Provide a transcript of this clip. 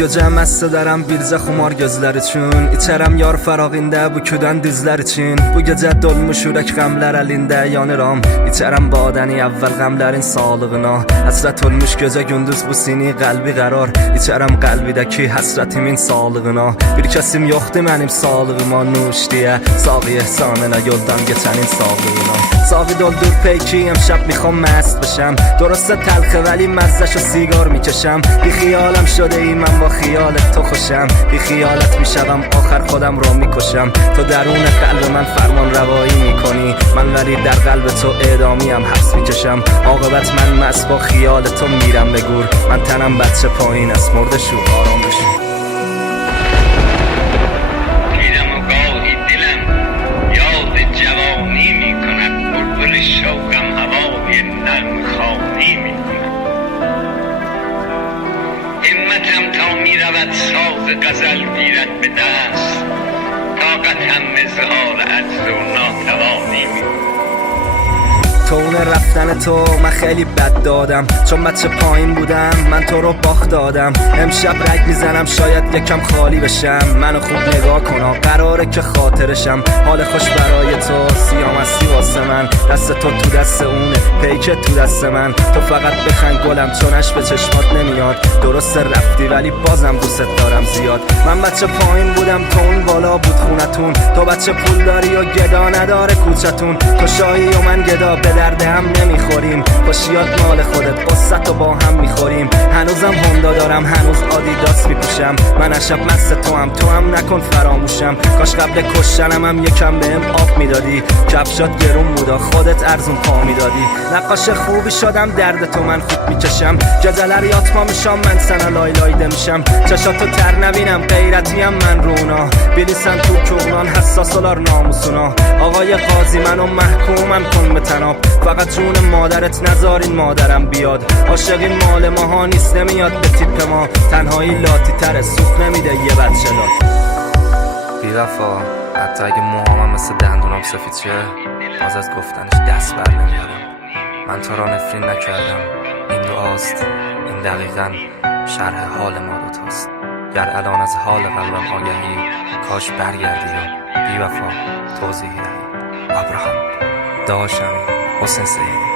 Gecem əsədərəm bircə xumar gözlər üçün. İçərəm yar fərağində bu küdən dizlər için. Bu gecə dolmuş ürək qəmlər əlində yanıram. İçərəm badəni əvvəl qəmlərin sağlığına. Həsrət olmuş gecə gündüz bu sini qəlbi qərar. İçərəm qəlbidəki həsrətimin sağlığına. Bir kəsim yoxdur mənim sağlığıma nuş deyə. Sağı ehsanına yoldan geçənin sağlığına. Sağı doldur peyki امشب میخوام مست بشم درسته تلخه ولی مزهشو سیگار میکشم بی خیالم شده ای من با خیالت تو خوشم بی خیالت میشوم آخر خودم را میکشم تو درون قلب من فرمان روایی میکنی من ولی در قلب تو اعدامیم حبس میکشم عاقبت من مست با خیال تو میرم به گور من تنم بچه پایین است مرده شو آرام بشو شوقم هوای نرم خانی می کند همتم تا می رود ساز غزل گیرد به دست طاقتم اظهار عجز و ناتوانی می کند تو اون رفتن تو من خیلی بد دادم چون بچه پایین بودم من تو رو باخت دادم امشب رگ میزنم شاید یکم خالی بشم منو خوب نگاه کن قراره که خاطرشم حال خوش برای تو سیامستی واسه من دست تو تو دست اونه پیکت تو دست من تو فقط بخند گلم چونش به چشمات نمیاد درست رفتی ولی بازم دوست دارم زیاد من بچه پایین بودم تو اون بالا بود خونتون تو بچه پول داری و گدا نداره کوچتون تو شاهی و من گدا درد هم نمیخوریم خوشیات مال خودت قصت و با هم میخوریم هنوزم هوندا دارم هنوز آدیداس میپوشم من اشب مست تو هم نکن فراموشم کاش قبل کشتنم هم یکم بهم آب میدادی کفشات گرون بودا خودت ارزون پا میدادی نقاش خوبی شدم درد تو من خوب میکشم جزلر یاتما میشم من سنا لای لایده میشم چشاتو تر نبینم غیرتیم من رونا بلیسن تو کغلان حساسالار ناموسونا آقای قاضی منو محکومم کن به تناب فقط جون مادرت نذارین مادرم بیاد عاشقی مال ماها نیست نمیاد به تیپ ما تنهایی لاتی تره سوخ نمیده یه بچه لات بی وفا حتی اگه موهامم مثل دندونام سفید شه باز از گفتنش دست بر نمیارم من تو را نفرین نکردم این دعاست این دقیقاً شرح حال ما دوتاست گر الان از حال قلبم آگهی کاش برگردی و بی وفا توضیحی دهی ابراهام داشمی حسین سید